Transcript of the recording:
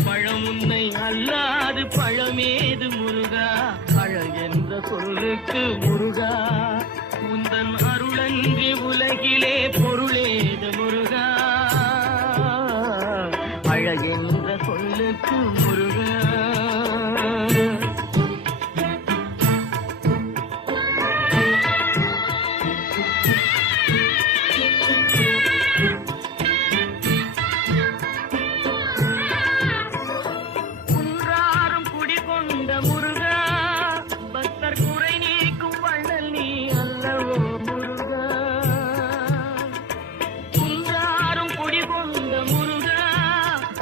பழம் உன்னை அல்லாது பழமேது முருகா, அழகென்ற சொல்லுக்கு முருகா, உந்தன் அருளன்றி உலகிலே பொருளேது முருகா, அழகென்ற சொல்லுக்கு முருகா.